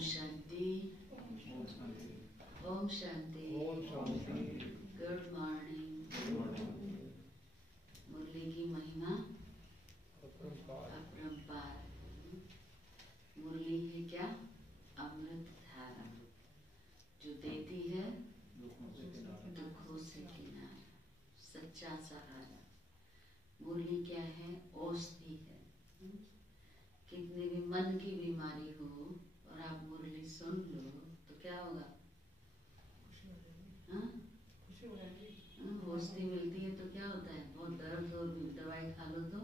शांति। Om Shanti. Good morning. मुरली की महिमा अपरंपार। मुरली है क्या? अमृत धारा जो देती है दुखों से किनारा, सच्चा सहारा। मुरली क्या है? औषधि है। कितनी भी मन की बीमारी हो और आप मुरली सुन लो तो क्या होगा? औषधि मिलती है तो क्या होता है? बहुत दर्द हो, दवाई खा लो तो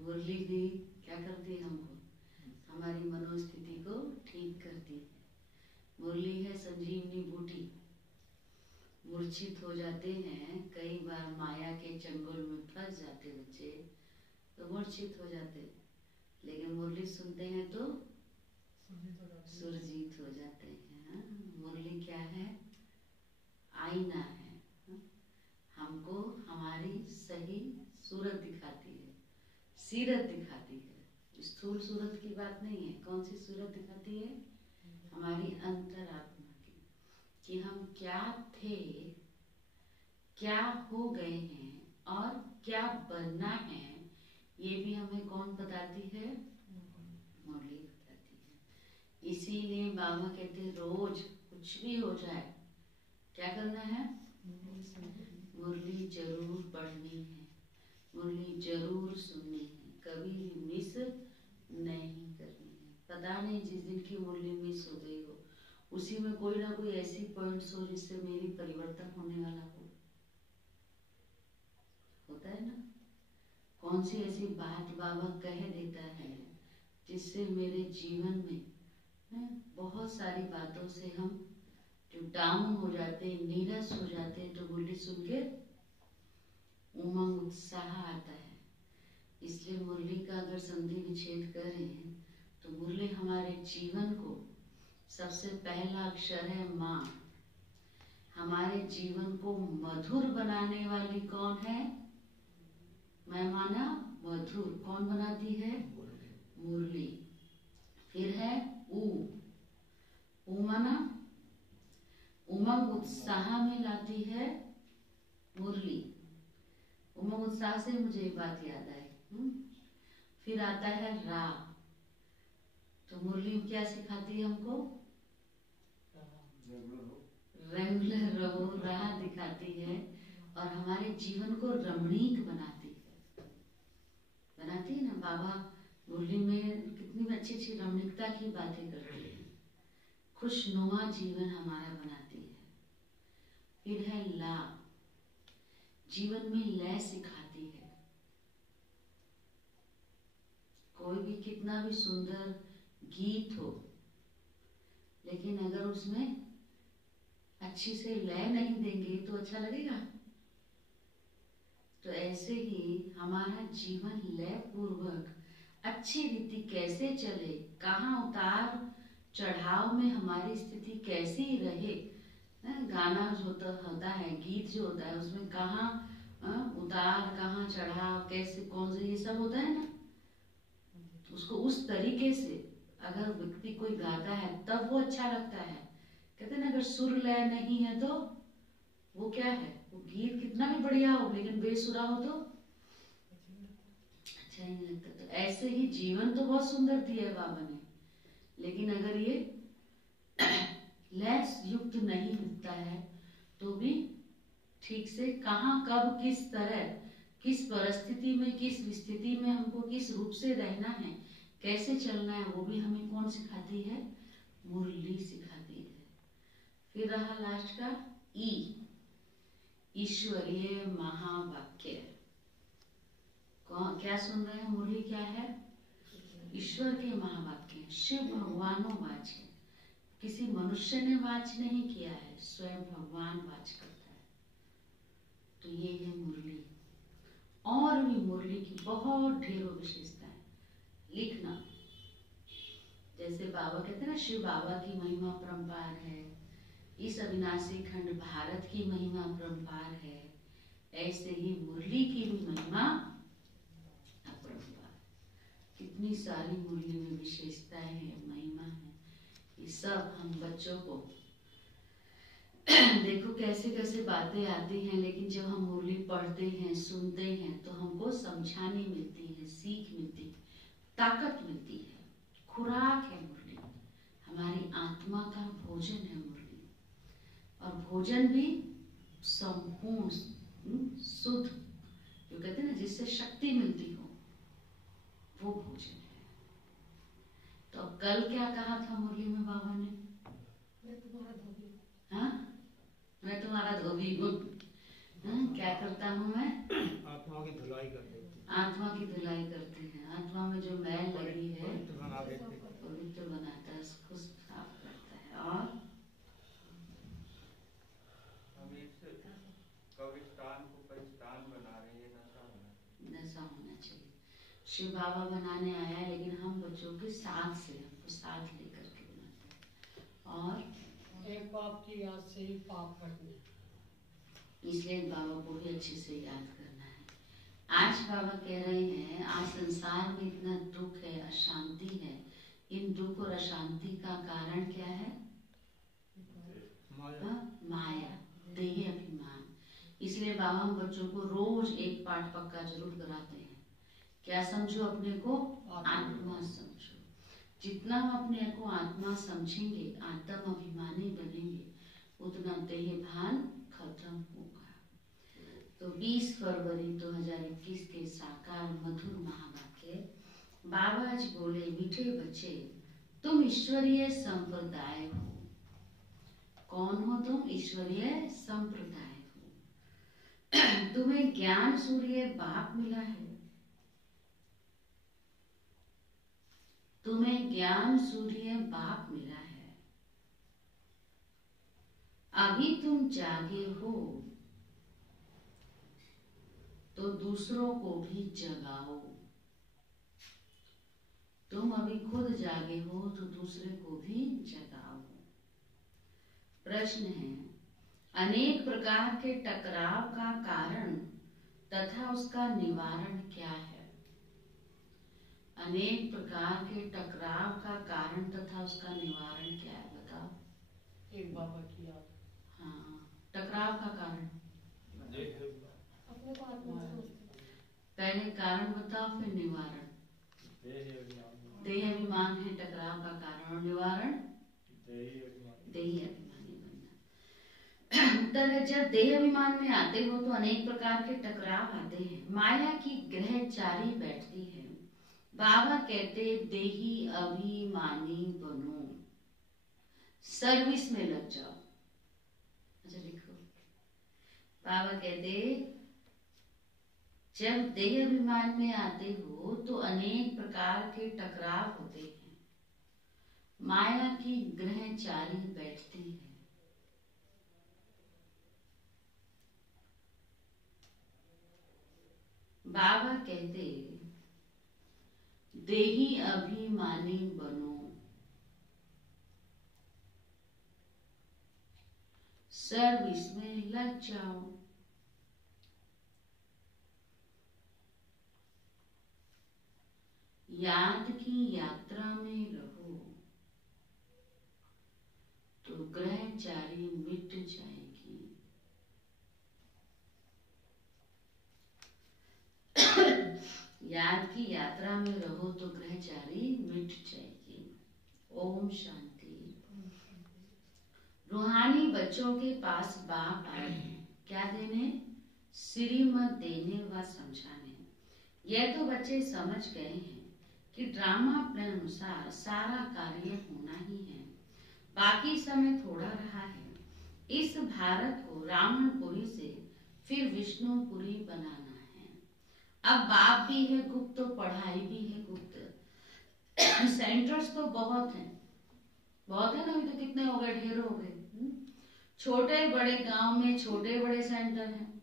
मुरली भी क्या करती है? हमको हमारी मनोस्थिति को ठीक करती है। मुरली है संजीवनी बूटी। मूर्छित हो जाते हैं, कई बार माया के चंगुल में फंस जाते बच्चे तो मूर्छित हो जाते, लेकिन मुरली सुनते हैं तो सुरजीत हो जाते हैं। मुरली क्या है? आईना है। हमको हमारी सही सूरत दिखाती है, सीरत दिखाती है। स्थूल सूरत की बात नहीं है। कौन सी सूरत दिखाती है? हमारी अंतरात्मा की, कि हम क्या थे, क्या हो गए हैं और क्या बनना है। ये भी हमें कौन बताती है? मुरली बताती है। इसीलिए बाबा कहते हैं रोज कुछ भी हो जाए क्या करना है? मुरली जरूर पढ़नी है, मुरली जरूर सुननी है, कभी भी मिस नहीं करनी है। पता नहीं जिस दिन की मुरली मिस हो गई हो उसी में कोई ना कोई ऐसी पॉइंट्स हो जिससे मेरी परिवर्तन होने वाला हो। होता है ना? कौन सी ऐसी बात बाबा कह देता है जिससे मेरे जीवन में बहुत सारी बातों से हम जो डाउन हो जाते, नीरस हो जाते, तो मुरली सुन के उमंग उत्साह आता है। इसलिए मुरली का अगर संधि विच्छेद करें तो मुरली हमारे जीवन को, सबसे पहला अक्षर है माँ। हमारे जीवन को मधुर बनाने वाली कौन है? मैं माना मधुर कौन बनाती है? मुरली। फिर है ऊ माना उमंग उत्साह में लाती है मुरली। उमंग उत्साह से मुझे एक बात याद आई। फिर आता है रा। तो मुरली क्या सिखाती है हमको? रेगुलर रहो, राह दिखाती है और हमारे जीवन को रमणीक बनाती है। बनाती है ना? बाबा मुरली में कितनी अच्छी अच्छी रमणीकता की बातें करते हैं। खुशनुमा जीवन हमारा बनाती है। फिर है ला। जीवन में लय सिखाती है। कोई भी कितना भी सुंदर गीत हो, लेकिन अगर उसमें अच्छी से लय नहीं देंगे तो अच्छा लगेगा? तो ऐसे ही हमारा जीवन लय पूर्वक अच्छी रीति कैसे चले, कहाँ उतार चढ़ाव में हमारी स्थिति कैसी रहे। गाना जो होता है, गीत जो होता है, उसमें कहाँ उतार, कहाँ चढ़ाव, कैसे, कौन से, ये सब होता है ना। उसको उस तरीके से अगर व्यक्ति कोई गाता है तब वो अच्छा लगता है। कहते हैं ना, अगर सुर लय नहीं है तो वो क्या है? वो गीत कितना भी बढ़िया हो लेकिन बेसुरा हो तो अच्छा ही नहीं लगता। तो ऐसे ही जीवन तो बहुत सुंदर दिया है बाबा ने, लेकिन अगर ये लय युक्त नहीं होता है तो भी ठीक से कहाँ, कब, किस तरह, किस परिस्थिति में, किस स्थिति में हमको किस रूप से रहना है, कैसे चलना है, वो भी हमें कौन सिखाती है? मुरली सिखाती है। फिर रहा लास्ट का ई, ईश्वरीय महावाक्य। क्या सुन रहे हैं? मुरली क्या है? ईश्वर के महावाक्य, शिव भगवानों वाच है। किसी मनुष्य ने वाच नहीं किया है, स्वयं भगवान वाच करता है। तो ये है मुरली। और भी मुरली की बहुत ढेरों विशेषताएं। लिखना, जैसे बाबा कहते हैं ना, शिव बाबा की महिमा परंपार है, इस अविनाशी खंड भारत की महिमा परंपार है, ऐसे ही मुरली की भी महिमा अपरंपार। कितनी जितनी सारी मुरली में विशेषताएं हैं, महिमा है, ये सब हम बच्चों को देखो कैसे कैसे बातें आती हैं, लेकिन जब हम मुरली पढ़ते हैं, सुनते हैं, तो हमको समझानी मिलती है, सीख मिलती है, ताकत मिलती है, खुराक है मुरली, हमारी आत्मा का भोजन है मुरली। और भोजन भी संपूर्ण शुद्ध, जो कहते हैं ना जिससे शक्ति मिलती हो, वो भोजन है। तो कल क्या कहा था मुरली में बाबा ने? मैं तुम्हारा धोबी। हाँ, मैं तुम्हारा धोबी हूँ। क्या करता हूँ मैं? आत्मा की धुलाई करते हैं। आत्मा की धुलाई करते हैं। आत्मा में जो मैल लगी है पवित्र बनाता है, उसको साफ करता है। और हम इस कब्रिस्तान को परिस्तान बना रहे हैं, नशा होना चाहिए। शिव बाबा बनाने आया है, लेकिन हम बच्चों के साथ से, हमको साथ लेकर के बनाते हैं। और एक पाप की याद से ही पाप करने, इसलिए बाबा को भी अच्छे से याद करना है। आज बाबा कह रहे हैं, आज संसार में इतना दुख है, अशांति है, इन दुख और अशांति का कारण क्या है? माया, देह अभिमान। इसलिए बाबा हम बच्चों को रोज एक पाठ पक्का जरूर कराते हैं। क्या समझो अपने को? आत्मा समझो। जितना हम अपने को आत्मा समझेंगे, आत्म अभिमानी बनेंगे, उतना देह भान खत्म होगा। तो 20 फरवरी 2021 के साकार मधुर महावाक्य बाबा आज बोले, मीठे बच्चे तुम ईश्वरीय संप्रदाय हो। कौन हो तुम? ईश्वरीय संप्रदाय हो। तुम्हें ज्ञान सूर्य बाप मिला है, तुम्हें ज्ञान सूर्य बाप मिला है। अभी तुम जागे हो तो दूसरों को भी जगाओ। तुम अभी खुद जागे हो तो दूसरे को भी जगाओ। प्रश्न है, अनेक प्रकार के टकराव का कारण तथा उसका निवारण क्या है? अनेक प्रकार के टकराव का कारण तथा उसका निवारण क्या है? बताओ। एक बाबा की याद। हाँ, टकराव का कारण अपने को आत्मा पहले कारण बताओ, फिर निवारण। देह अभिमान है टकराव का कारण, और निवारण देही अभिमानी बनना। उत्तर है, जब देह अभिमान में आते हो तो अनेक प्रकार के टकराव आते हैं, माया की ग्रहचारी बैठती है। बाबा कहते, देही अभिमानी बनो, सर्विस में लग जाओ। अच्छा लिखो, बाबा कहते जब देह अभिमान में आते हो तो अनेक प्रकार के टकराव होते हैं, माया की ग्रहचारी बैठती है। बाबा कहते, देही अभिमानी बनो, सर्विस में लग जाओ। याद की यात्रा में रहो तो ग्रहचारी मिट जाएगी। याद की यात्रा में रहो तो ग्रहचारी मिट जाएगी। ओम शांति। रूहानी बच्चों के पास बाप आए हैं, क्या देने? श्रीमत देने व समझाने। यह तो बच्चे समझ गए हैं कि ड्रामा अपने अनुसार सारा कार्य होना ही है, बाकी समय थोड़ा रहा है। इस भारत को रावणपुरी से फिर विष्णुपुरी बनाना है। अब बाप भी है गुप्त, तो पढ़ाई भी है गुप्त। सेंटर्स तो बहुत हैं, बहुत है ना, अभी तो कितने हो गए, ढेर हो गए। छोटे बड़े गांव में छोटे बड़े सेंटर हैं,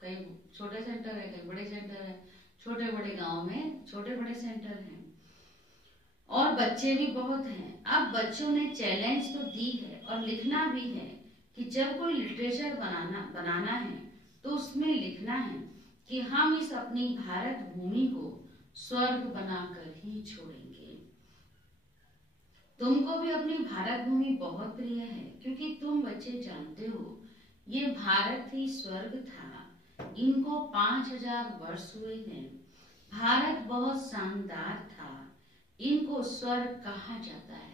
कई छोटे सेंटर है, कई बड़े सेंटर है। छोटे बड़े गांव में छोटे बड़े सेंटर हैं, और बच्चे भी बहुत हैं। अब बच्चों ने चैलेंज तो दी है और लिखना भी है कि जब कोई लिटरेचर बनाना है तो उसमें लिखना है कि हम इस अपनी भारत भूमि को स्वर्ग बनाकर ही छोड़ेंगे। तुमको भी अपनी भारत भूमि बहुत प्रिय है, क्योंकि तुम बच्चे जानते हो ये भारत ही स्वर्ग था। इनको 5000 वर्ष हुए हैं। भारत बहुत शानदार था, इनको स्वर्ग कहा जाता है।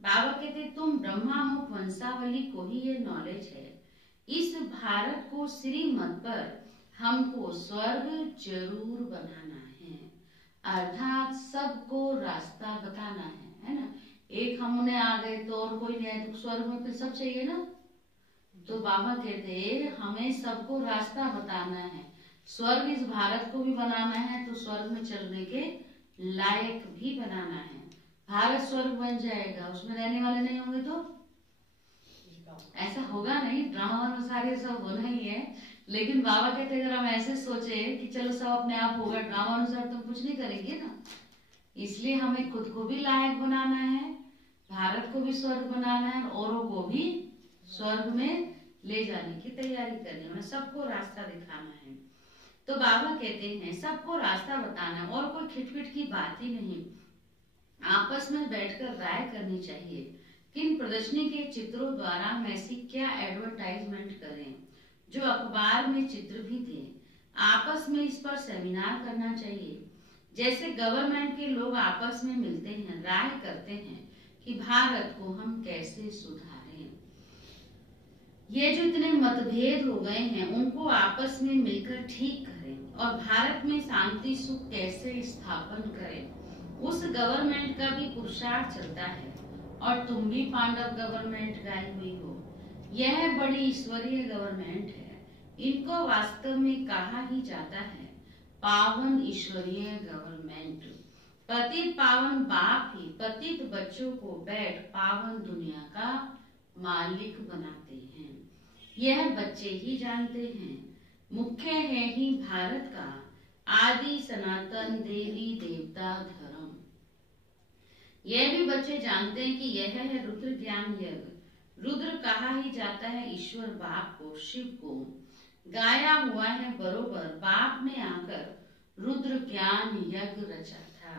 बाबा कहते तुम ब्रह्मामुख वंशावली को ही ये नॉलेज है। इस भारत को श्रीमत पर हमको स्वर्ग जरूर बनाना है, अर्थात सबको रास्ता बताना है ना। एक हमने आ गए तो और कोई नहीं आए तो स्वर्ग में फिर सब चाहिए ना। तो बाबा कहते हमें सबको रास्ता बताना है, स्वर्ग इस भारत को भी बनाना है, तो स्वर्ग में चलने के लायक भी बनाना है। भारत स्वर्ग बन जाएगा, उसमें रहने वाले नहीं होंगे तो ऐसा होगा नहीं। ड्रामा अनुसार ये सब होना ही है, लेकिन बाबा कहते अगर हम ऐसे सोचे कि चलो सब अपने आप होगा, ड्रामा अनुसार तो कुछ नहीं करेंगे ना। इसलिए हमें खुद को भी लायक बनाना है, भारत को भी स्वर्ग बनाना है, औरों को भी स्वर्ग में ले जाने की तैयारी करनी है, सबको रास्ता दिखाना है। तो बाबा कहते हैं सबको रास्ता बताना, और कोई खिटपिट की बात ही नहीं। आपस में बैठकर राय करनी चाहिए किन प्रदर्शनी के चित्रों द्वारा हम ऐसी क्या एडवर्टाइजमेंट करें जो अखबार में चित्र भी दें। आपस में इस पर सेमिनार करना चाहिए। जैसे गवर्नमेंट के लोग आपस में मिलते हैं, राय करते हैं कि भारत को हम कैसे सुधारें। ये जो इतने मतभेद हो गए हैं उनको आपस में मिलकर ठीक करें, और भारत में शांति सुख कैसे स्थापन करें, उस गवर्नमेंट का भी पुरुषार्थ चलता है। और तुम भी पांडव गवर्नमेंट गाई हुई हो, यह बड़ी ईश्वरीय गवर्नमेंट है। इनको वास्तव में कहा ही जाता है पावन ईश्वरीय गवर्नमेंट। पतित पावन बाप ही पतित बच्चों को बैठ पावन दुनिया का मालिक बनाते हैं, यह बच्चे ही जानते हैं। मुख्य है ही भारत का आदि सनातन देवी देवता धर्म। यह भी बच्चे जानते हैं कि यह है रुद्र ज्ञान यज्ञ। रुद्र कहा ही जाता है ईश्वर बाप को, शिव को। गाया हुआ है बरोबर बाप ने आकर रुद्र ज्ञान यज्ञ रचा था।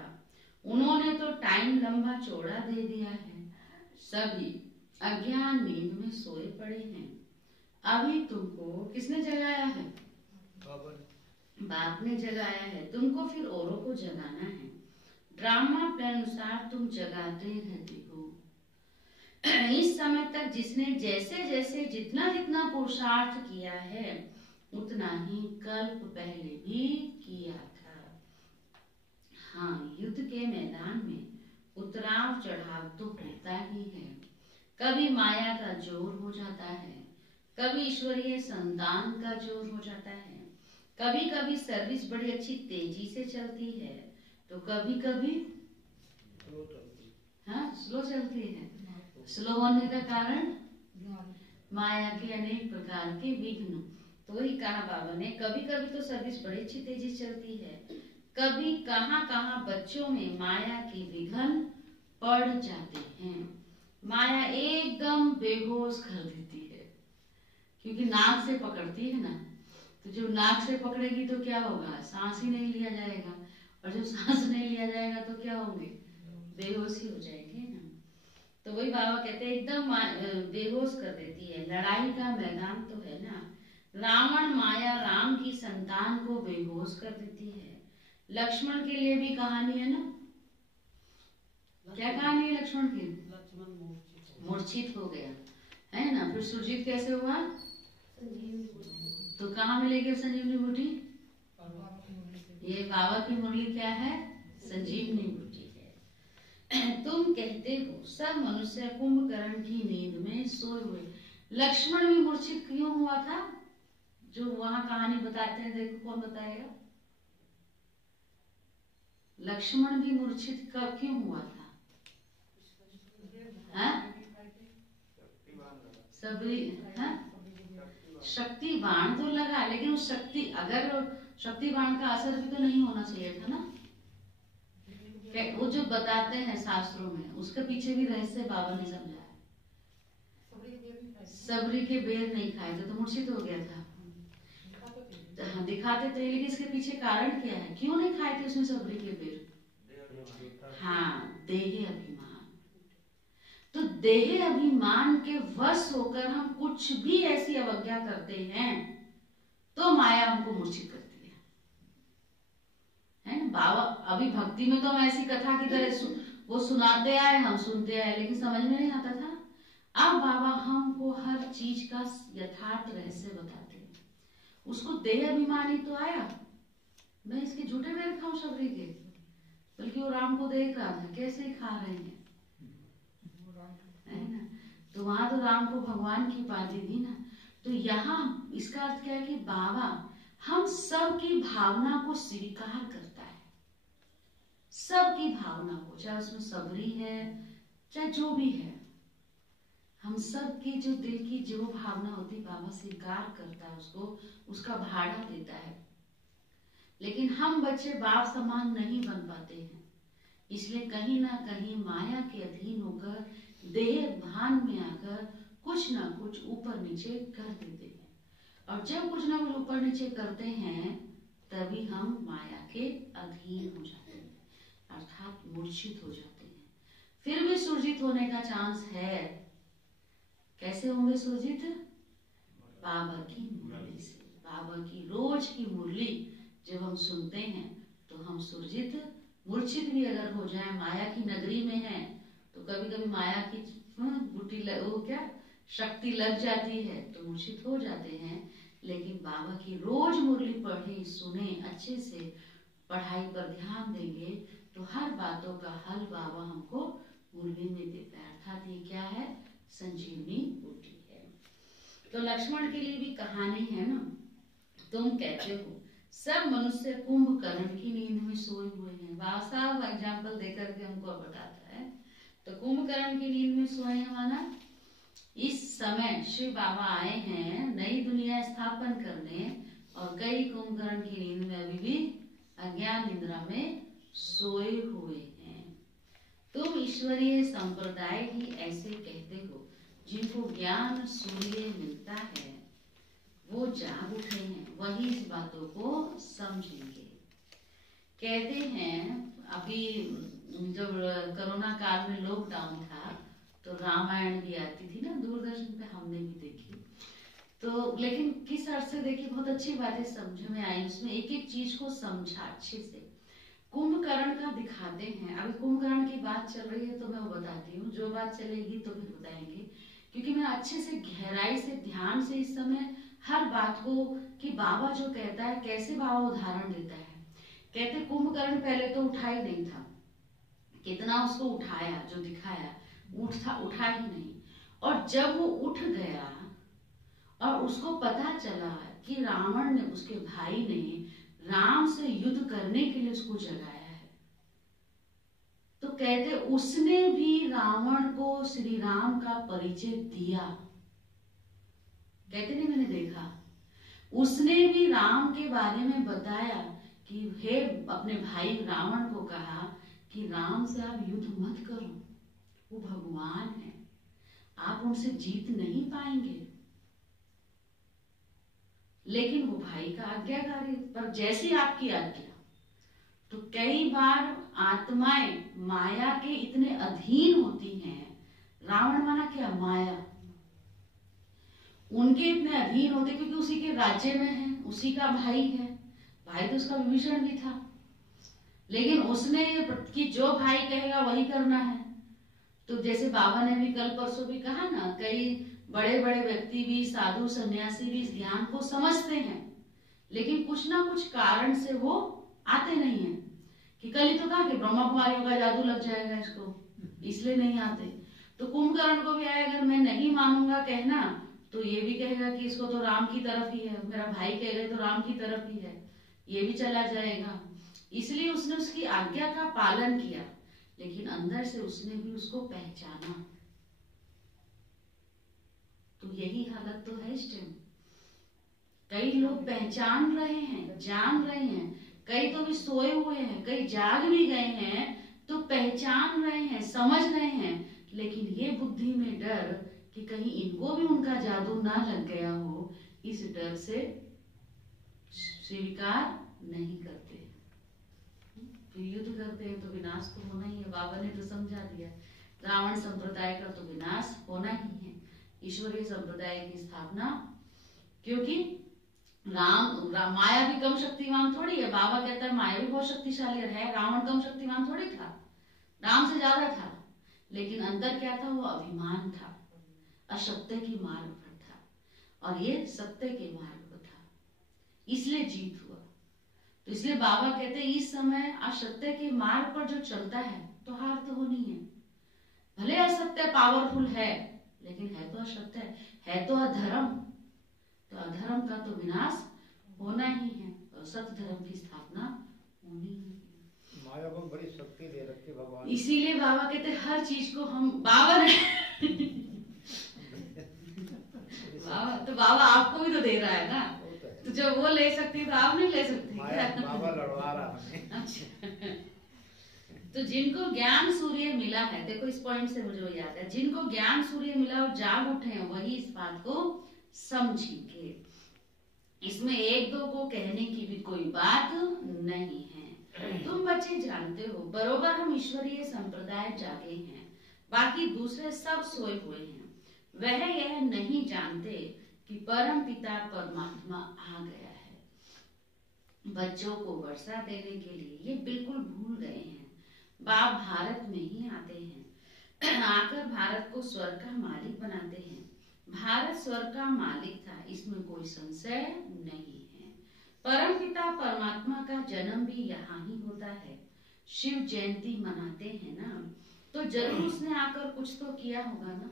उन्होंने तो टाइम लंबा चौड़ा दे दिया है। सभी अज्ञान नींद में सोए पड़े हैं। अभी तुमको किसने जगाया है? बाप ने जगाया है। तुमको फिर औरों को जगाना है। ड्रामा के अनुसार तुम जगाते रहते हो। इस समय तक जिसने जैसे जैसे जितना जितना पुरुषार्थ किया है उतना ही कल्प पहले भी किया था। हाँ, युद्ध के मैदान में उतराव चढ़ाव तो होता ही है। कभी माया का जोर हो जाता है, कभी ईश्वरीय संतान का जोर हो जाता है, कभी कभी सर्विस बड़ी अच्छी तेजी से चलती है, तो कभी कभी स्लो चलती है। स्लो होने का कारण माया के अनेक प्रकार के विघ्न। तो ही कहा बाबा ने, कभी कभी तो सर्विस बड़ी अच्छी तेजी से चलती है, कभी कहाँ कहाँ बच्चों में माया के विघ्न पड़ जाते हैं। माया एकदम बेहोश कर देती है, क्योंकि नाक से पकड़ती है ना। तो जो नाक से पकड़ेगी तो क्या होगा? सांस ही नहीं लिया जाएगा, और जब सांस नहीं लिया जाएगा तो क्या होंगे? बेहोशी हो जाएंगे ना। तो वही बाबा कहते हैं एकदम बेहोश कर देती है। लड़ाई का मैदान तो है ना। रावण माया राम की संतान को बेहोश कर देती है। लक्ष्मण के लिए भी कहानी है ना। क्या कहानी है लक्ष्मण की? मूर्छित हो गया है ना। फिर सुरजीत कैसे हुआ? तो कहाँ मिलेगी संजीवनी बूटी? ये बाबा की मुरली क्या है? संजीवनी बूटी है। तुम कहते हो सब मनुष्य कुंभकर्ण की नींद में सोए हुए। लक्ष्मण भी मूर्छित क्यों हुआ था? जो वहां कहानी बताते हैं, देखो कौन बताएगा? लक्ष्मण भी मूर्छित क्यों हुआ था? शक्ति बाण तो लगा, लेकिन उस शक्ति बाण का असर भी तो नहीं होना चाहिए था ना। वो जो बताते हैं शास्त्रों में, उसके पीछे भी रहस्य बाबा ने समझाया। सबरी के बेर नहीं खाए थे तो मूर्छित हो गया था। हाँ दिखाते थे, लेकिन इसके पीछे कारण क्या है? क्यों नहीं खाए थे उसमें सबरी के पेड़? हाँ, देह अभिमान। तो देह अभिमान के वश होकर हम कुछ भी ऐसी अवज्ञा करते हैं तो माया हमको मूर्छित करती है ना। बाबा अभी भक्ति में तो हम ऐसी कथा की तरह वो सुनाते आए, हम सुनते आए, लेकिन समझ में नहीं आता था। अब बाबा हमको हर चीज का यथार्थ रहस्य बताते हैं। उसको देह अभिमानी तो आया, मैं इसके झूठे बेर खाऊं शबरी के, बल्कि वो राम को देख रहा था कैसे खा रहे हैं, है ना। तो वहां तो राम को भगवान की उपाधि दी ना। तो यहाँ इसका अर्थ क्या है कि बाबा हम सबकी भावना को स्वीकार करता है, सबकी भावना को, चाहे उसमें सबरी है चाहे जो भी है, हम सब की जो दिल की जो भावना होती बाबा स्वीकार करता है, उसको उसका भाड़ा देता है। लेकिन हम बच्चे बाप समान नहीं बन पाते हैं, इसलिए कहीं ना कहीं माया के अधीन होकर देह भान में आकर कुछ ना कुछ ऊपर नीचे कर देते हैं। और जब कुछ ना कुछ ऊपर नीचे करते हैं तभी हम माया के अधीन हो जाते हैं, अर्थात मूर्छित हो जाते हैं। फिर भी सुरजित होने का चांस है। कैसे होंगे सुरजित? बाबा की मुरली से। बाबा की रोज की मुरली जब हम सुनते हैं तो हम सुरजित, मूर्छित भी अगर हो जाए, माया की नगरी में है तो कभी कभी माया की बूटी वो क्या शक्ति लग जाती है तो मूर्छित हो जाते हैं। लेकिन बाबा की रोज मुरली पढ़े सुने, अच्छे से पढ़ाई पर ध्यान देंगे तो हर बातों का हल बाबा हमको मुरली में देता है। अर्थात ये क्या है? संजीवनी बूटी है। तो लक्ष्मण के लिए भी कहानी है ना। तुम कहते हो सब मनुष्य कुंभकर्ण की नींद में सोए हुए हैं। बाबा साहब एग्जाम्पल देकर के हमको बताता है। तो कुंभकर्ण की नींद में सोए हैं माना इस समय शिव बाबा आए हैं नई दुनिया स्थापन करने, और कई कुंभकर्ण की नींद में अभी भी अज्ञान निद्रा में सोए हुए हैं। तुम ईश्वरीय संप्रदाय ही ऐसे कहते हो जिनको ज्ञान सूर्य मिलता है, वो जाग उठे हैं, वही इस बातों को समझेंगे। कहते हैं अभी जब कोरोना काल में लॉकडाउन था तो रामायण भी आती थी ना दूरदर्शन पे, हमने भी देखी। तो लेकिन किस अर्थ से देखी, बहुत अच्छी बातें समझ में आई, उसमें एक एक चीज को समझा अच्छे से। कुंभकर्ण का दिखाते हैं। अभी कुंभकर्ण की बात चल रही है तो मैं वो बताती हूँ, जो बात चलेगी तो भी बताएंगे, क्योंकि मैं अच्छे से गहराई से ध्यान से इस समय हर बात को कि बाबा जो कहता है कैसे बाबा उदाहरण देता है। कहते कुंभकर्ण पहले तो उठा ही नहीं था, कितना उसको उठाया, जो दिखाया उठा ही नहीं। और जब वो उठ गया और उसको पता चला कि रावण ने, उसके भाई ने राम से युद्ध करने के लिए उसको जगाया है, तो कहते उसने भी रावण को श्री राम का परिचय दिया। कहते नहीं मैंने देखा, उसने भी राम के बारे में बताया कि हे अपने भाई रावण को कहा कि राम से आप युद्ध मत करो, वो भगवान है, आप उनसे जीत नहीं पाएंगे। लेकिन वो भाई का आज्ञाकारी, पर जैसी आपकी आज्ञा। तो कई बार आत्माएं माया के इतने अधीन होती हैं, रावण माना क्या? माया। उनके इतने अधीन होते क्योंकि उसी के राज्य में है, उसी का भाई है। भाई तो उसका विभीषण भी था, लेकिन उसने कि जो भाई कहेगा वही करना है। तो जैसे बाबा ने भी कल परसों भी कहा ना, कई बड़े बड़े व्यक्ति भी, साधु सन्यासी भी इस ज्ञान को समझते हैं, लेकिन कुछ ना कुछ कारण से वो आते नहीं हैं। कि कल ही तो कहा कि ब्रह्मा कुमारियों का जादू लग जाएगा इसको, इसलिए नहीं आते। तो कुंभकर्ण को भी आया, अगर मैं नहीं मानूंगा कहना तो ये भी कहेगा कि इसको तो राम की तरफ ही है, मेरा भाई कहेगा तो राम की तरफ ही है, ये भी चला जाएगा। इसलिए उसने उसकी आज्ञा का पालन किया, लेकिन अंदर से उसने भी उसको पहचाना। तो यही हालत तो है इस टाइम। कई लोग पहचान रहे हैं, जान रहे हैं, कई तो भी सोए हुए हैं, कई जाग भी गए हैं तो पहचान रहे हैं, समझ रहे हैं, लेकिन ये बुद्धि में डर कि कहीं इनको भी उनका जादू ना लग गया हो, इस डर से स्वीकार नहीं करते। फिर युद्ध करते हैं तो विनाश तो होना ही है। बाबा ने तो समझा दिया, रावण संप्रदाय का तो विनाश होना ही है, ईश्वरीय संप्रदाय की स्थापना। क्योंकि राम माया भी कम शक्तिमान थोड़ी है। बाबा कहता है माया भी बहुत शक्तिशाली है, रावण कम शक्तिमान थोड़ी था, राम से ज्यादा था, लेकिन अंदर क्या था? वो अभिमान था, असत्य की मार्ग पर था, और ये सत्य के मार्ग पर था, इसलिए जीत हुआ। तो इसलिए बाबा कहते हैं इस समय असत्य के मार्ग पर जो चलता है तो हार तो होनी है। भले असत्य पावरफुल है, लेकिन है तो असत्य, है तो अधर्म, तो अधर्म का तो विनाश होना ही है और सत्य धर्म की स्थापना होनी ही है। माया को बड़ी शक्ति दे रखी भगवान। इसीलिए बाबा कहते हर चीज को हम बाबा ने बाबा आपको भी तो दे रहा है ना, तो जब वो ले सकती है तो आप नहीं ले सकते क्या? बाबा लड़वा रहा है। अच्छा, तो जिनको ज्ञान सूर्य मिला है, देखो इस पॉइंट से मुझे याद है, जिनको ज्ञान सूर्य मिला और जाग उठे हैं वही इस बात को समझेंगे। इसमें एक दो को कहने की भी कोई बात नहीं है। तुम बच्चे जानते हो बरोबर हम ईश्वरीय संप्रदाय जागे हैं, बाकी दूसरे सब सोए हुए हैं। वह यह नहीं जानते कि परम पिता परमात्मा आ गया है बच्चों को वर्षा देने के लिए। ये बिल्कुल भूल गए हैं। बाप भारत में ही आते हैं, आकर भारत को स्वर्ग का मालिक बनाते हैं। भारत स्वर्ग का मालिक था, इसमें कोई संशय नहीं है। परम पिता परमात्मा का जन्म भी यहाँ ही होता है। शिव जयंती मनाते हैं ना, तो जरूर उसने आकर कुछ तो किया होगा ना।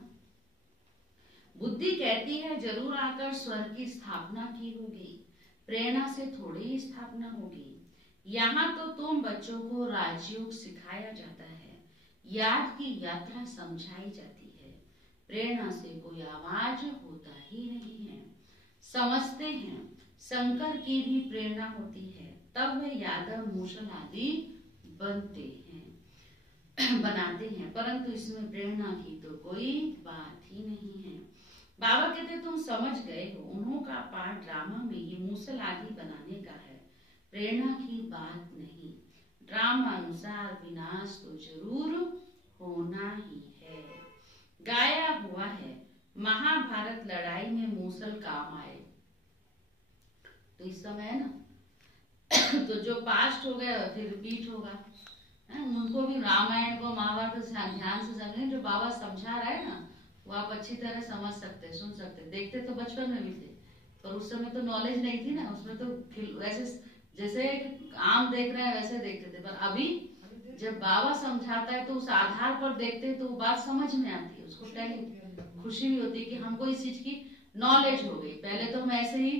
बुद्धि कहती है जरूर आकर स्वर्ग की स्थापना की होगी, प्रेरणा से थोड़ी ही स्थापना होगी। यहाँ तो तुम बच्चों को राजयोग सिखाया जाता है, याद की यात्रा समझाई जाती है, प्रेरणा से कोई आवाज होता ही नहीं है। समझते हैं शंकर की भी प्रेरणा होती है, तब वे यादव मूसल आदि बनते हैं बनाते हैं, परंतु इसमें प्रेरणा की तो कोई बात ही नहीं है। बाबा कहते तुम समझ गए हो, उन्हों का पाठ ड्रामा में ये मूसल आदि बनाने का है, प्रेरणा की बात नहीं। ड्रामा अनुसार विनाश तो जरूर होना ही है। गाया हुआ है महाभारत लड़ाई में मूसल काम आए। तो इस समय है ना तो जो पास्ट हो गया फिर रिपीट होगा, उनको भी रामायण को महाभारत ध्यान से समझें। जो बाबा समझा रहा है ना वो आप अच्छी तरह समझ सकते, सुन सकते। देखते तो बचपन में भी थे, पर उस समय तो नॉलेज नहीं थी ना, उसमें तो वैसे जैसे आम देख रहे हैं वैसे देखते थे। पर अभी जब बाबा समझाता है तो उस आधार पर देखते हैं तो वो बात समझ में आती है, उसको खुशी भी होती है कि हमको इस चीज की नॉलेज हो गई। पहले तो हम ऐसे ही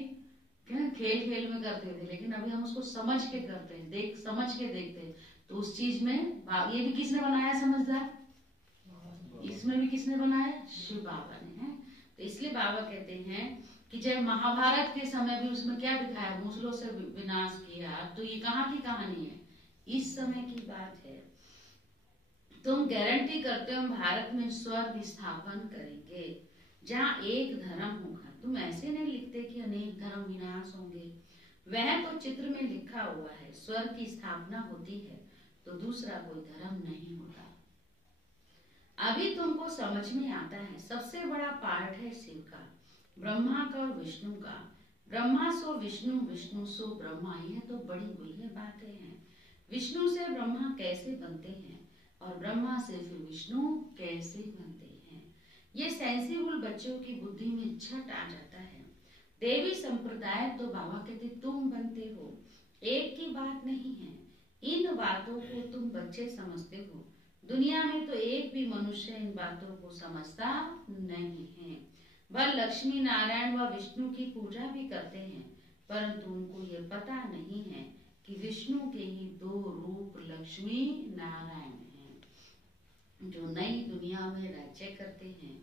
खेल खेल में करते थे, लेकिन अभी हम उसको समझ के करते हैं, देख समझ के देखते हैं। तो उस चीज में ये भी किसने बनाया समझदार, इसमें भी किसने बनाया, शिव बाबा ने है। तो इसलिए बाबा कहते हैं कि जब महाभारत के समय भी उसमें क्या दिखाया, मूसलों से विनाश किया, तो ये कहाँ की कहानी है, इस समय की बात है। तुम गारंटी करते हो भारत में स्वर्ग स्थापन करेंगे जहाँ एक धर्म होगा। तुम ऐसे नहीं लिखते कि अनेक धर्म विनाश होंगे, वह तो चित्र में लिखा हुआ है। स्वर्ग की स्थापना होती है तो दूसरा कोई धर्म नहीं होता। अभी तुमको समझ में आता है सबसे बड़ा पार्ट है शिव का, ब्रह्मा का और विष्णु का। ब्रह्मा सो विष्णु, विष्णु सो ब्रह्मा, यह तो बड़ी गुह्य बातें हैं। विष्णु से ब्रह्मा कैसे बनते हैं और ब्रह्मा से फिर विष्णु कैसे बनते हैं, ये सेंसिबल बच्चों की बुद्धि में झट आ जाता है। देवी संप्रदाय तो बाबा कहते तुम बनते हो, एक की बात नहीं है। इन बातों को तुम बच्चे समझते हो, दुनिया में तो एक भी मनुष्य इन बातों को समझता नहीं है। वह लक्ष्मी नारायण व विष्णु की पूजा भी करते हैं, परंतु उनको ये पता नहीं है कि विष्णु के ही दो रूप लक्ष्मी नारायण हैं जो नई दुनिया में राज्य करते हैं।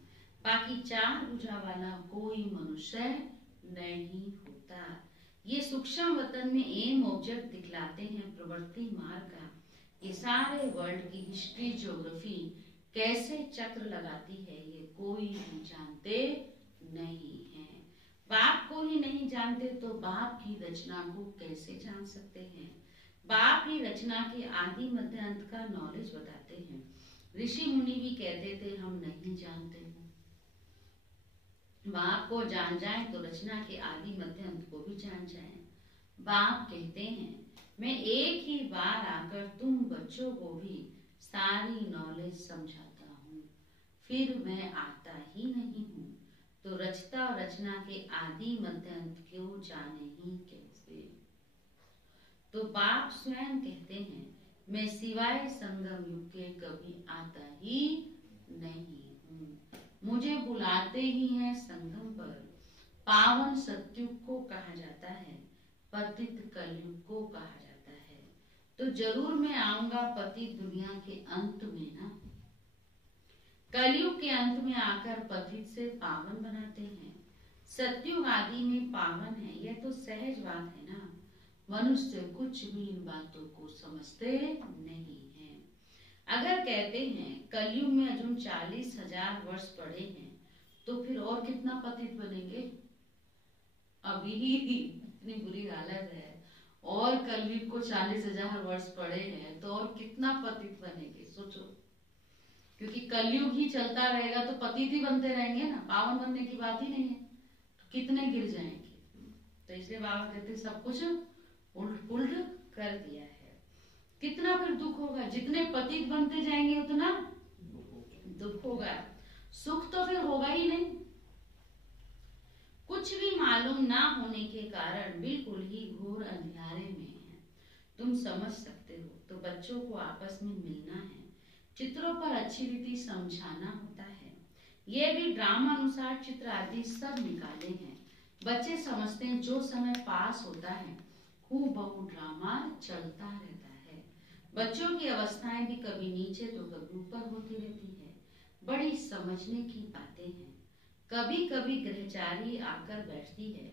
बाकी चार भुजा वाला कोई मनुष्य नहीं होता। ये सूक्ष्म वतन में एम ऑब्जेक्ट दिखलाते हैं प्रवृत्ति मार्ग का। ये सारे वर्ल्ड की हिस्ट्री ज्योग्राफी कैसे चक्र लगाती है ये कोई भी जानते नहीं है। बाप को ही नहीं जानते तो बाप की रचना को कैसे जान सकते हैं। बाप ही रचना के आदि मध्य अंत का नॉलेज बताते हैं। ऋषि मुनि भी कहते थे हम नहीं जानते हैं। बाप को जान जाए तो रचना के आदि मध्य अंत को भी जान जाए। बाप कहते हैं मैं एक ही बार आकर तुम बच्चों को भी सारी नॉलेज समझाता हूँ, फिर मैं आता ही नहीं हूँ, तो रचता और रचना के आदि मध्य अंत को जाने ही कैसे। तो बाप स्वयं कहते हैं मैं सिवाय संगम युग के कभी आता ही नहीं हूँ, मुझे बुलाते ही हैं संगम पर। पावन सत्युग को कहा जाता है, पतित कलयुग को कहा जाता है। तो जरूर मैं आऊंगा पतित दुनिया के अंत में ना। कलयुग के अंत में आकर पतित से पावन बनाते हैं। सत्युग आदि में पावन है, यह तो सहज बात है ना। मनुष्य कुछ भी इन बातों को समझते नहीं है। अगर कहते हैं कलयुग में अर्जुन 40,000 वर्ष पड़े हैं, तो फिर और कितना पतित बनेंगे। अभी ही इतनी बुरी हालत है और कलयुग को 40,000 वर्ष पड़े हैं, तो और कितना पतित बनेंगे सोचो। क्योंकि कलयुग ही चलता रहेगा तो पतित ही बनते रहेंगे ना, पावन बनने की बात ही नहीं है। तो कितने गिर जाएंगे। तो इसलिए बाबा कहते सब कुछ उल्ट पुल्ट कर दिया है। कितना फिर दुख होगा, जितने पतित बनते जाएंगे उतना दुख होगा, सुख तो फिर होगा ही नहीं। कुछ भी मालूम ना होने के कारण बिल्कुल ही घोर अंधियारे में है। तुम समझ सकते हो तो बच्चों को आपस में मिलना है, चित्रों पर अच्छी रीति समझाना होता है। ये भी ड्रामा अनुसार चित्र आदि सब निकाले हैं। बच्चे समझते हैं जो समय पास होता है हूबहू ड्रामा चलता रहता है। बच्चों की अवस्थाएं भी कभी नीचे तो कभी ऊपर होती रहती है। बड़ी समझने की बातें हैं। कभी कभी ग्रहचारी आकर बैठती है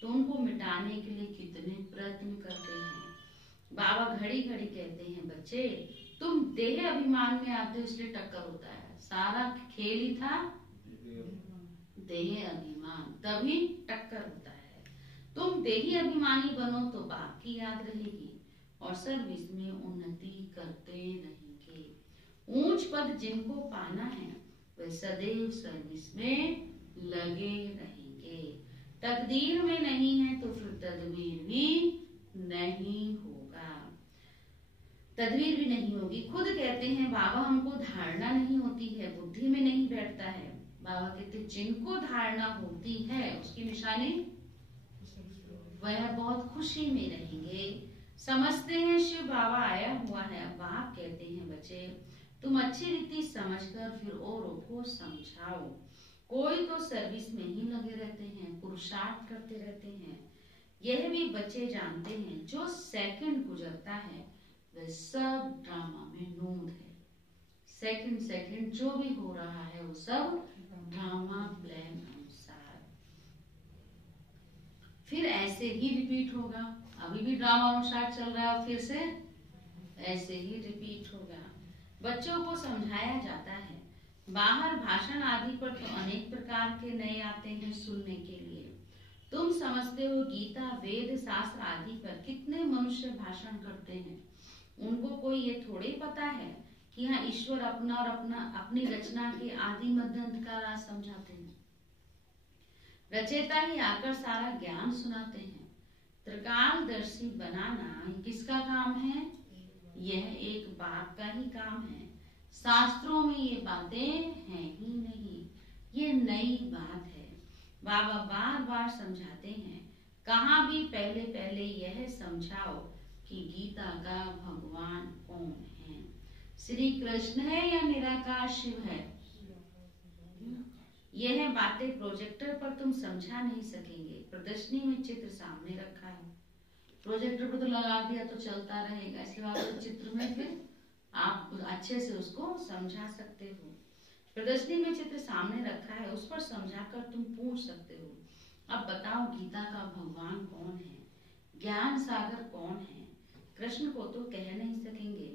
तो उनको मिटाने के लिए कितने प्रयत्न करते हैं। बाबा घड़ी घड़ी कहते हैं बच्चे तुम देह अभिमान में आते हो इसलिए टक्कर होता है। सारा खेल ही था देह अभिमान, तभी टक्कर होता है। तुम देही अभिमानी बनो तो बाप की याद रहेगी और सर्विस में उन्नति करते रहेंगे। ऊंच पद जिनको पाना है वे सदैव सर्विस में लगे रहेंगे। तकदीर में नहीं है तो फिर तदबीर भी नहीं होगा, तदबीर भी नहीं होगी। खुद कहते हैं बाबा हमको धारणा नहीं होती है, बुद्धि में नहीं बैठता है। बाबा कहते जिनको धारणा होती है उसकी निशानी वह बहुत खुशी में रहेंगे। समझते हैं शिव बाबा आया हुआ है। अब बाप कहते हैं बच्चे तुम अच्छी रीति समझकर फिर औरों को समझाओ। कोई तो सर्विस में ही लगे रहते हैं, पुरुषार्थ करते रहते हैं। यह भी बच्चे जानते हैं जो सेकंड गुजरता है वह सब ड्रामा में नूंद है। सेकंड सेकंड जो भी हो रहा है वो सब ड्रामा प्लान अनुसार फिर ऐसे ही रिपीट होगा। अभी भी ड्रामा अनुसार चल रहा है, फिर से ऐसे ही रिपीट होगा। बच्चों को समझाया जाता है। बाहर भाषण आदि पर तो अनेक प्रकार के नए आते हैं सुनने के लिए। तुम समझते हो गीता वेद शास्त्र आदि पर कितने मनुष्य भाषण करते हैं। उनको कोई ये थोड़े पता है कि हाँ ईश्वर अपना और अपनी रचना के आदि मध्य अंत का राज समझाते हैं। रचेता ही आकर सारा ज्ञान सुनाते हैं। त्रिकालदर्शी बनाना किसका काम है? यह एक बाप का ही काम है। शास्त्रों में ये बातें हैं ही नहीं, ये नई बात है। बाबा बार बार समझाते हैं। कहाँ भी पहले पहले यह समझाओ कि गीता का भगवान कौन है, श्री कृष्ण है या निराकार शिव है। यह बातें प्रोजेक्टर पर तुम समझा नहीं सकेंगे। प्रदर्शनी में चित्र सामने रखा है, प्रोजेक्टर पर तो लगा दिया तो चलता रहेगा। इसके बाद चित्र में फिर आप अच्छे से उसको समझा सकते हो। प्रदर्शनी में चित्र सामने रखा है, उस पर समझाकर तुम पूछ सकते हो अब बताओ गीता का भगवान कौन है, ज्ञान सागर कौन है। कृष्ण को तो कह नहीं सकेंगे।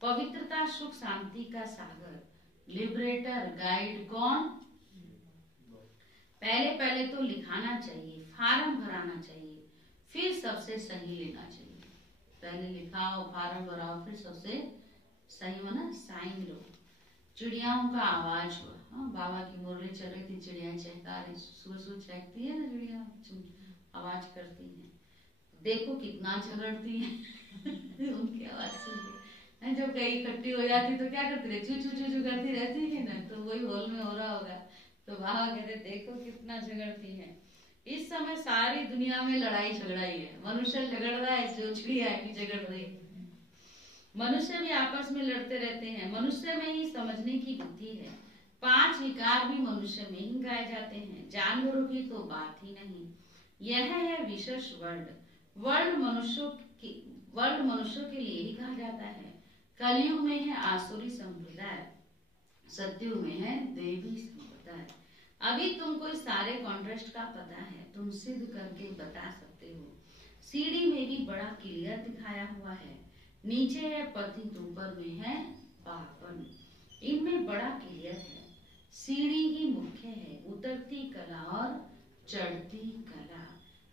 पवित्रता सुख शांति का सागर लिबरेटर गाइड कौन? पहले पहले तो लिखाना चाहिए, फार्म भराना चाहिए, फिर सबसे सही लेना चाहिए। पहले लिखाओ, फार्म भराओ, फिर सबसे सही माना साइन लो। चिड़ियाओं का आवाज हुआ। हाँ, बाबा की मुरली चल रही थी, चिड़िया चहका रही, सुबह सुबह चहकती है ना चिड़िया, आवाज करती है। देखो कितना झगड़ती है उनकी आवाज सुन, जब कहीं इकट्ठी हो जाती तो क्या करती रहती, चू चू चू चू करती रहती है ना, तो वही हॉल में हो रहा होगा। तो बाबा कहते देखो कितना झगड़ती है। इस समय सारी दुनिया में लड़ाई झगड़ा ही है, मनुष्य झगड़ रहा है इसलिए चिड़िया भी झगड़ रही है। मनुष्य भी आपस में लड़ते रहते हैं। मनुष्य में ही समझने की बुद्धि है। 5 विकार भी मनुष्य में ही गाए जाते हैं, जानवरों की तो बात ही नहीं। यह है विशेष वर्ल्ड मनुष्यों के लिए ही कहा जाता है। कलयुग में है आसुरी संप्रदाय, सतयुग में है देवी संप्रदाय। अभी तुमको इस सारे कॉन्ट्रास्ट का पता है, तुम सिद्ध करके बता सकते हो। सीढ़ी में भी बड़ा क्लियर दिखाया हुआ है, नीचे है पतित, ऊपर में है पावन। इनमें बड़ा क्लियर है। सीढ़ी ही मुख्य है, उतरती कला और चढ़ती कला।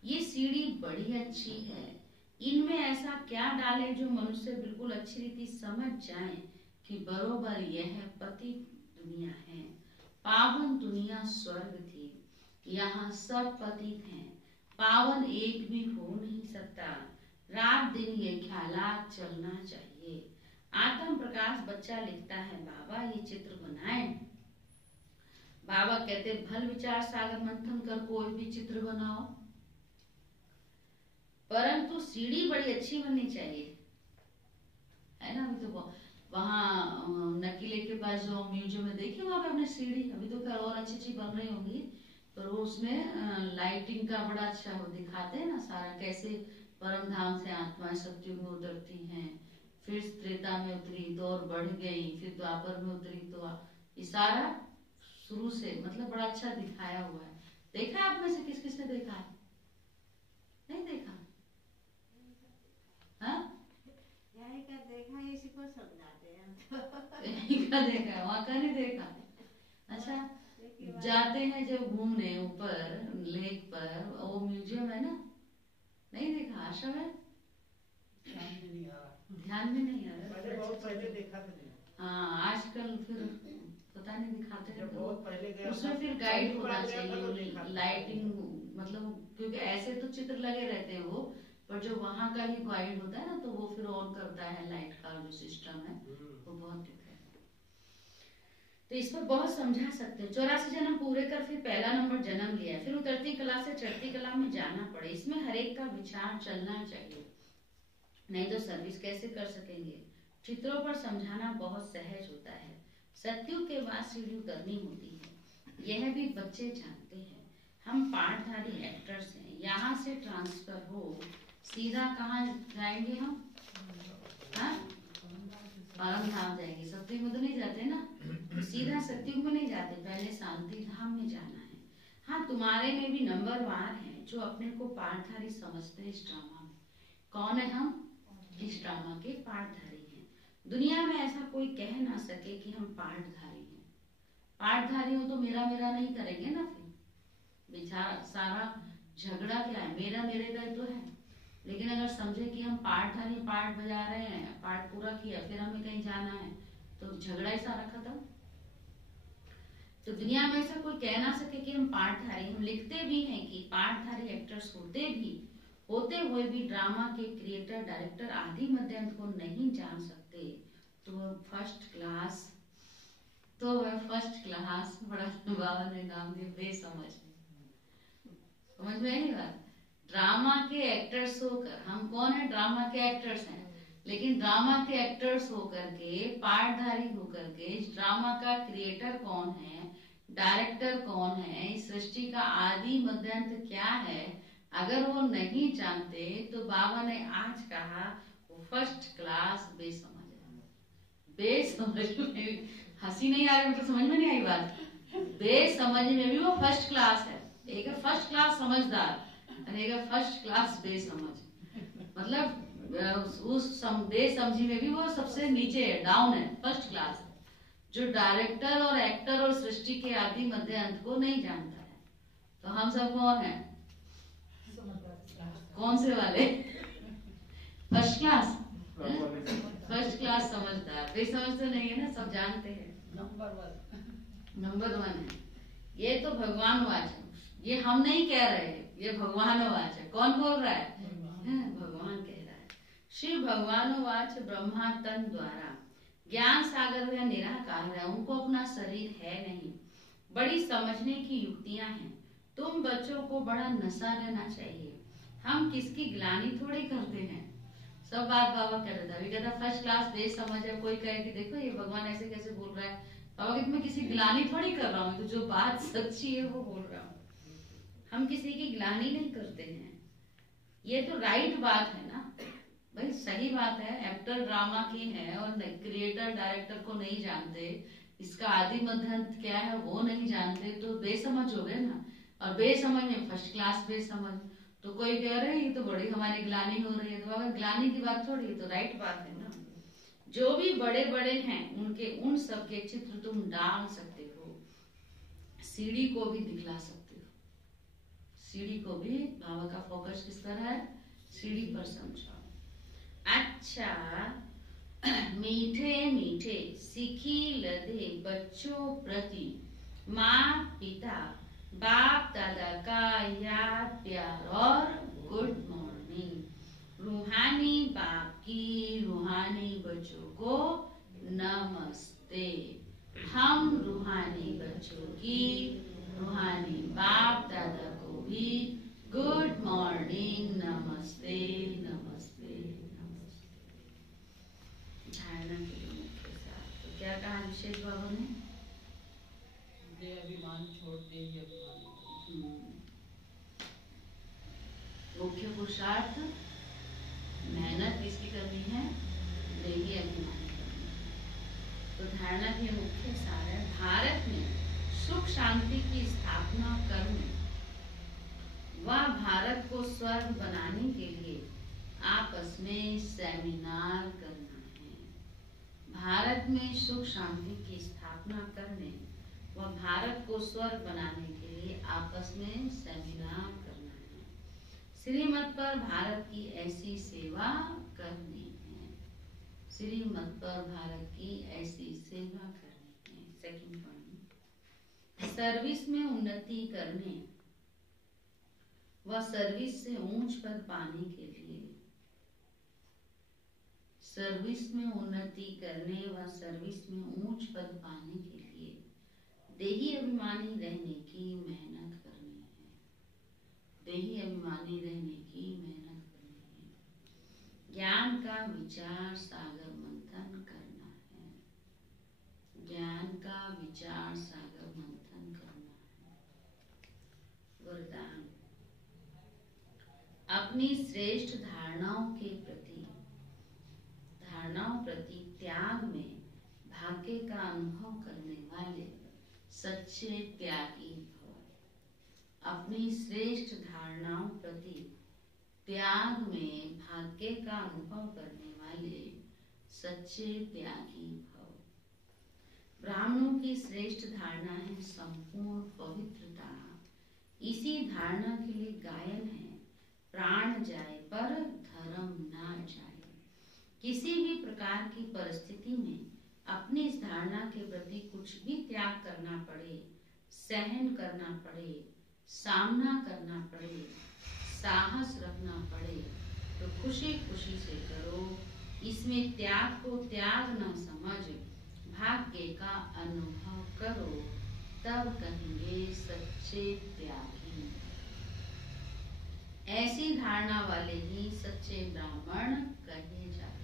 ये सीढ़ी बड़ी अच्छी है। इनमें ऐसा क्या डाले जो मनुष्य बिल्कुल अच्छी रीति समझ जाए कि बरोबर यह पतित दुनिया है, पावन दुनिया स्वर्ग थी, यहाँ सब पतित हैं, पावन एक भी हो नहीं सकता। रात दिन ये ख्यालात चलना चाहिए। आत्म प्रकाश बच्चा लिखता है, बाबा ये चित्र बनाए। बाबा कहते भल विचार सागर मंथन कर कोई भी चित्र बनाओ, परंतु सीढ़ी बड़ी अच्छी बननी चाहिए, है ना। अभी तो वहाँ नकीले के पास जो म्यूजियम में देखिए, वहां पे अपने सीढ़ी, अभी तो खैर और अच्छी अच्छी बन रही होंगी, पर वो उसमें लाइटिंग का बड़ा अच्छा वो दिखाते हैं ना, सारा कैसे परम धाम से आत्माएं सतयुग में उतरती हैं, फिर त्रेता में उतरी तो और बढ़ गई, फिर द्वापर में उतरी तो ये सारा शुरू से मतलब बड़ा अच्छा दिखाया हुआ है। देखा आप में से किस किसने देखा है? नहीं देखा? हाँ देखा, इसी को समझाते हैं। यही का देखा है, वहाँ का नहीं देखा। अच्छा, जाते हैं जब घूमने ऊपर लेक पर, वो म्यूजियम है ना, नहीं देखा? आशा है ध्यान में नहीं आ रहा। ध्यान में नहीं आ रहा। पहले बहुत पहले देखा था। हाँ, आजकल फिर पता नहीं दिखाते हैं, तो बहुत पहले गया उसमें फिर गाइड होना तो चाहिए, लाइटिंग मतलब, क्योंकि ऐसे तो चित्र लगे रहते हैं वो, पर जो वहाँ का ही गाइड होता है ना, तो वो फिर ऑन करता है लाइट का जो सिस्टम है, वो बहुत दिखता है। तो इस पर बहुत समझा सकते हैं। 84 जन्म पूरे कर फिर पहला नंबर जन्म लिया, फिर उतरती कला से चढ़ती कला में जाना पड़े। इसमें हर एक का विचार चलना चाहिए, नहीं तो सर्विस कैसे कर सकेंगे। चित्रों पर समझाना बहुत सहज होता है। सतयुग के बाद सीढ़ी उतरनी होती है, यह भी बच्चे जानते हैं। हम पाठधारी एक्टर्स हैं, यहाँ से ट्रांसफर हो सीधा कहाँ जाएंगे हम? हाँ, परम धाम जाएंगे। सतयुग में तो नहीं जाते ना, तो सीधा सतयुग में नहीं जाते, पहले शांति धाम में जाना है। हाँ, तुम्हारे में भी नंबरवार हैं जो अपने को पाठधारी समझते हैं। इस ड्रामा में कौन है? हम इस ड्रामा के पाठधारी हैं। दुनिया में ऐसा कोई कह ना सके कि हम पाठधारी हैं। पाठधारी हो तो मेरा मेरा नहीं करेंगे ना, फिर बेचारा सारा झगड़ा क्या है, मेरा मेरे का तो है। लेकिन अगर समझे कि हम पाठधारी, पाठ बजा रहे हैं, पाठ पूरा किया, फिर हमें कहीं जाना है, तो झगड़ा ही सारा खत्म। तो दुनिया में ऐसा कोई कह ना सके कि हम पाठधारी। हम लिखते भी हैं कि पाठधारी एक्टर्स होते हुए भी ड्रामा के क्रिएटर, डायरेक्टर आदि मध्यंत को नहीं जान सकते, तो वह फर्स्ट क्लास बड़ा बाबा ने नाम दिया बेसमझ। समझ में आई बात? ड्रामा के एक्टर्स होकर, हम कौन है? ड्रामा के एक्टर्स हैं, लेकिन ड्रामा के एक्टर्स होकर के, पाठधारी होकर के, इस ड्रामा का क्रिएटर कौन है, डायरेक्टर कौन है, इस सृष्टि का आदि मध्यांत क्या है, अगर वो नहीं जानते तो बाबा ने आज कहा वो फर्स्ट क्लास बेसमझ है। बेसमझ में हंसी नहीं आ रही, मतलब समझ में नहीं आई बात। बेसमझ में भी वो फर्स्ट क्लास है। एक है फर्स्ट क्लास समझदार, रहेगा फर्स्ट क्लास बेसमझ, मतलब उस बेसमझी में भी वो सबसे नीचे है, डाउन है, फर्स्ट क्लास है, जो डायरेक्टर और एक्टर और सृष्टि के आदि मध्य अंत को नहीं जानता है। तो हम सब कौन हैं? कौन से वाले? फर्स्ट क्लास, फर्स्ट क्लास समझदार। बेसमझ तो नहीं है ना, सब जानते हैं। नंबर 1 है। ये तो भगवान वाच है, ये हम नहीं कह रहे, ये भगवान वाच है। कौन बोल रहा है? भगवान कह रहा है। श्री भगवान वाच ब्रह्मा तन द्वारा ज्ञान सागर व निराकार है, उनको अपना शरीर है नहीं। बड़ी समझने की युक्तियां हैं। तुम बच्चों को बड़ा नशा लेना चाहिए। हम किसकी ग्लानि थोड़ी करते हैं। सब बात बाबा कह रहा था, अभी कहता फर्स्ट क्लास बेस समझ है। कोई कहे कि देखो ये भगवान ऐसे कैसे बोल रहा है, बाबा कहते मैं किसी ग्लानि थोड़ी कर रहा हूँ, तो जो बात सच्ची है वो बोल रहा हूँ। हम किसी की ग्लानि नहीं करते हैं, ये तो राइट बात है ना भाई, सही बात है। एक्टर ड्रामा की है और क्रिएटर डायरेक्टर को नहीं जानते, इसका आदि मध्य अंत क्या है वो नहीं जानते, तो बेसमझ हो गए ना। और बेसमझ में फर्स्ट क्लास बेसमझ, तो कोई कह रहे ये तो बड़ी हमारी ग्लानि हो रही है, तो अगर ग्लानि की बात थोड़ी है, तो राइट बात है ना। जो भी बड़े बड़े हैं उनके उन सब के चित्र तुम डाल सकते हो, सीढ़ी को भी दिखला सकते हो। सीढ़ी को भी बाबा का फोकस किस तरह है? सीढ़ी पर समझाओ। अच्छा, मीठे मीठे सीखी लदे बच्चों प्रति माँ पिता बाप दादा का याद प्यार और गुड मॉर्निंग। रूहानी बाप की रूहानी बच्चों को नमस्ते। हम रूहानी बच्चों की रूहानी बाप दादा को भी गुड मॉर्निंग, नमस्ते नमस्ते नमस्ते। धारणा के मुख्य साथ तो क्या कहा अभिषेक बाबू ने? अभिमान छोड़ दे, मुख्य पुरुषार्थ मेहनत किसकी करनी है? देही अभिमान करनी है। तो धारणा के मुख्य सार है, भारत में सुख शांति की स्थापना करने व भारत को स्वर्ग बनाने के लिए आपस में सेमिनार करना है। भारत में सुख शांति की स्थापना करने व भारत को स्वर्ग बनाने के लिए आपस में सेमिनार करना है। श्रीमत पर भारत की ऐसी सेवा करनी है। श्रीमत पर भारत की ऐसी सेवा करनी है। सेकंड पॉइंट, सर्विस में उन्नति करने व सर्विस से ऊंच पद पाने के लिए, सर्विस में उन्नति करने व सर्विस में ऊंच पद पाने के लिए देही अभिमानी रहने की मेहनत करनी है। देही अभिमानी रहने की मेहनत करनी है। ज्ञान का विचार सागर मंथन करना है। ज्ञान का विचार सागर मंथन करना है। वरदान, अपनी श्रेष्ठ धारणाओं प्रति त्याग में भाग्य का अनुभव करने वाले सच्चे त्यागी भव। अपनी श्रेष्ठ धारणाओं प्रति त्याग में भाग्य का अनुभव करने वाले सच्चे त्यागी भव। ब्राह्मणों की श्रेष्ठ धारणा है संपूर्ण पवित्रता। इसी धारणा के लिए गायन है, प्राण जाए पर धर्म ना जाए। किसी भी प्रकार की परिस्थिति में अपनी इस धारणा के प्रति कुछ भी त्याग करना पड़े, सहन करना पड़े, सामना करना पड़े, साहस रखना पड़े, तो खुशी खुशी से करो। इसमें त्याग को त्याग न समझ भाग्य का अनुभव करो, तब कहेंगे सच्चे त्यागी। ऐसी धारणा वाले ही सच्चे ब्राह्मण कहे जाते हैं।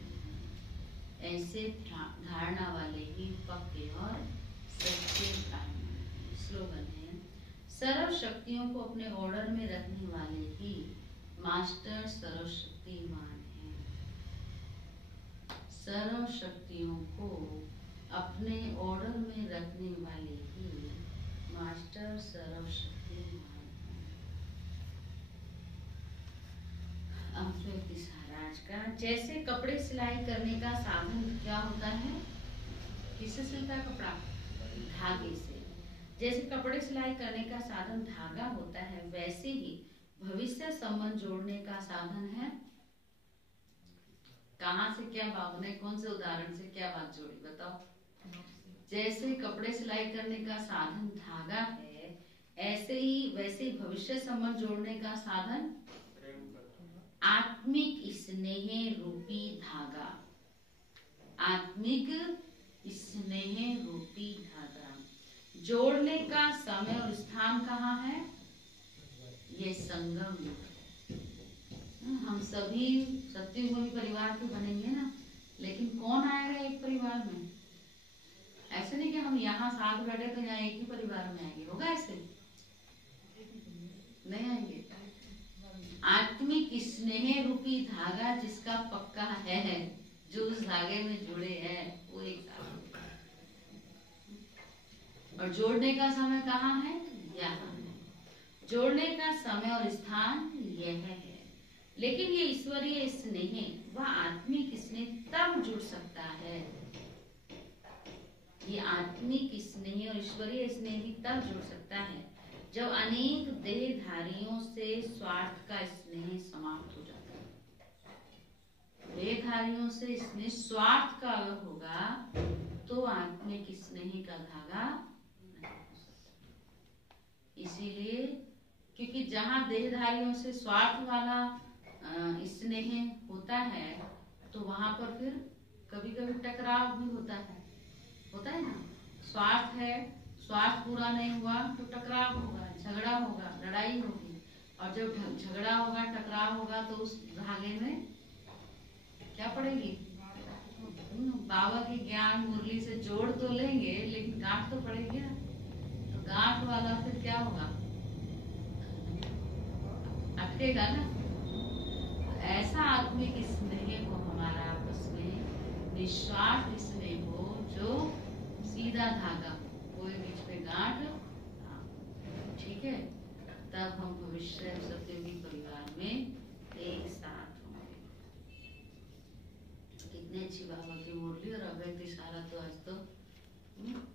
ऐसे धारणा वाले ही पक्के और सच्चे ब्राह्मण हैं। स्लोगन है, सर्व शक्तियों को अपने ऑर्डर में रखने वाले ही मास्टर सर्वशक्तिमान हैं। सर्व शक्तियों को अपने ऑर्डर में रखने वाले ही मास्टर सर्वशक्तिमान हैं। आज का जैसे कपड़े सिलाई करने का साधन क्या होता है? किससे सिलता है कपड़ा? धागे से। जैसे कपड़े सिलाई करने का साधन धागा होता है, वैसे ही भविष्य संबंध जोड़ने का साधन है। कहाँ से क्या बाबू ने कौन से उदाहरण से क्या बात जोड़ी बताओ। जैसे कपड़े सिलाई करने का साधन धागा है, ऐसे ही वैसे ही भविष्य संबंध जोड़ने का साधन आत्मिक स्नेह रूपी धागा। आत्मिक स्नेह रूपी धागा जोड़ने का समय और स्थान कहाँ है? ये संगम युग। हम सभी सत्ययुगी परिवार के बनेंगे ना, लेकिन कौन आएगा एक परिवार में? ऐसे नहीं कि हम यहाँ साथ बैठे तो यहाँ एक ही परिवार में आएंगे, होगा ऐसे? नहीं आएंगे। आत्मिक स्नेह रूपी धागा जिसका पक्का है, जो उस धागे में जुड़े हैं, वो एक साथ। और जोड़ने का समय कहाँ है? यहाँ। जोड़ने का समय और स्थान यह है। लेकिन ये ईश्वरीय स्नेह व आत्मिक स्नेह तब जुड़ सकता है, ये आत्मिक स्नेह और ईश्वरीय स्नेह भी तब जुड़ सकता है जब अनेक देहधारियों से स्वार्थ का स्नेह समाप्त हो जाता है। देहधारियों से स्नेह स्वार्थ का अगर होगा तो आत्मिक स्नेह का धागा नहीं हो सकता। इसीलिए क्योंकि जहाँ देहधारियों से स्वार्थ वाला स्नेह होता है तो वहां पर फिर कभी कभी टकराव भी होता है ना। स्वार्थ है, स्वार्थ पूरा नहीं हुआ तो टकराव होगा, झगड़ा होगा, लड़ाई होगी। और जब झगड़ा होगा, टकराव होगा तो उस धागे में क्या पड़ेगी? बाबा के ज्ञान मुरली से जोड़ तो लेंगे लेकिन गांठ तो पड़ेगी ना। तो गांठ वाला फिर क्या होगा? अटकेगा ना। तो ऐसा आत्मिक स्नेह हो हमारा आपस में, निस्वार्थ स्नेह हो, जो सीधा धागा हो, कोई बीच में गांठ ना। ठीक है, तब हम भविष्य सत्ययुगी परिवार में एक साथ होंगे। कितनी अच्छी बाबा की मुरली और अवैध इशारा तो आज तो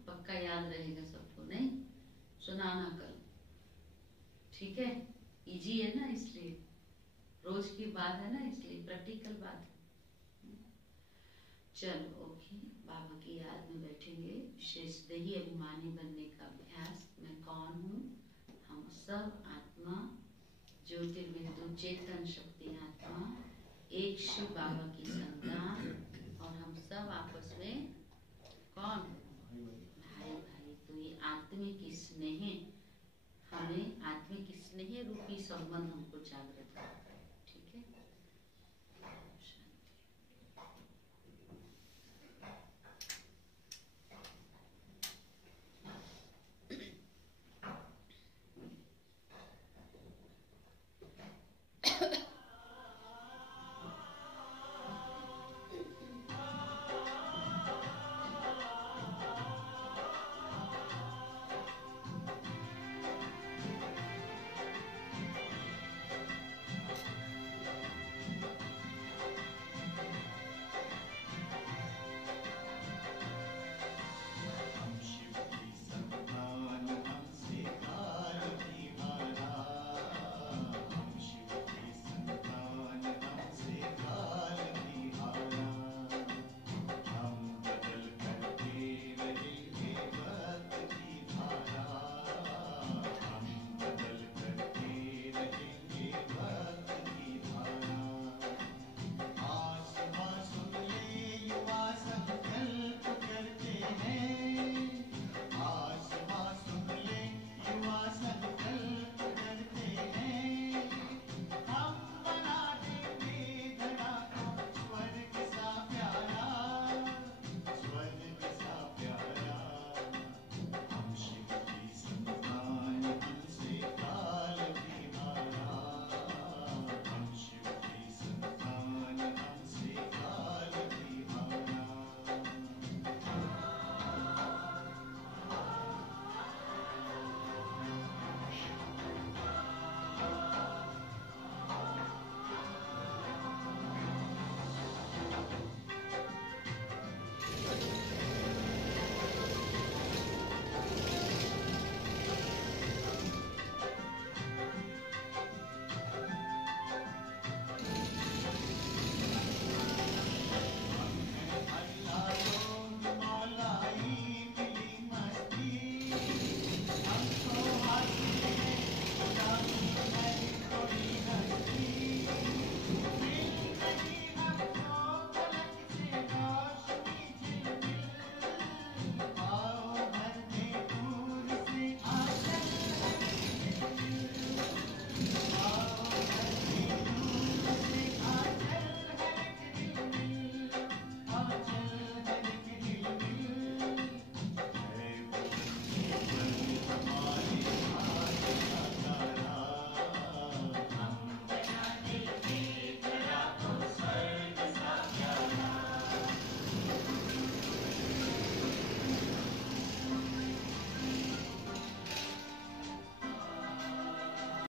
पक्का याद रहेगा सबको, नहीं? सुनाना कल, ठीक है? इजी है ना, इसलिए रोज की बात है ना, इसलिए प्रैक्टिकल बात है। चलो ओके, बाबा की याद में बैठेंगे। शेष देही अभिमानी बनने का अभ्यास। मैं कौन हूँ? हम सब आत्मा, ज्योतिर्बिंदु चेतन शक्ति आत्मा, एक शिव बाबा की संतान, और हम सब आपस में कौन? भाई भाई। तो ये आत्मिक स्नेह, हमें आत्मिक स्नेह रूपी संबंध हमको जागृत करता है।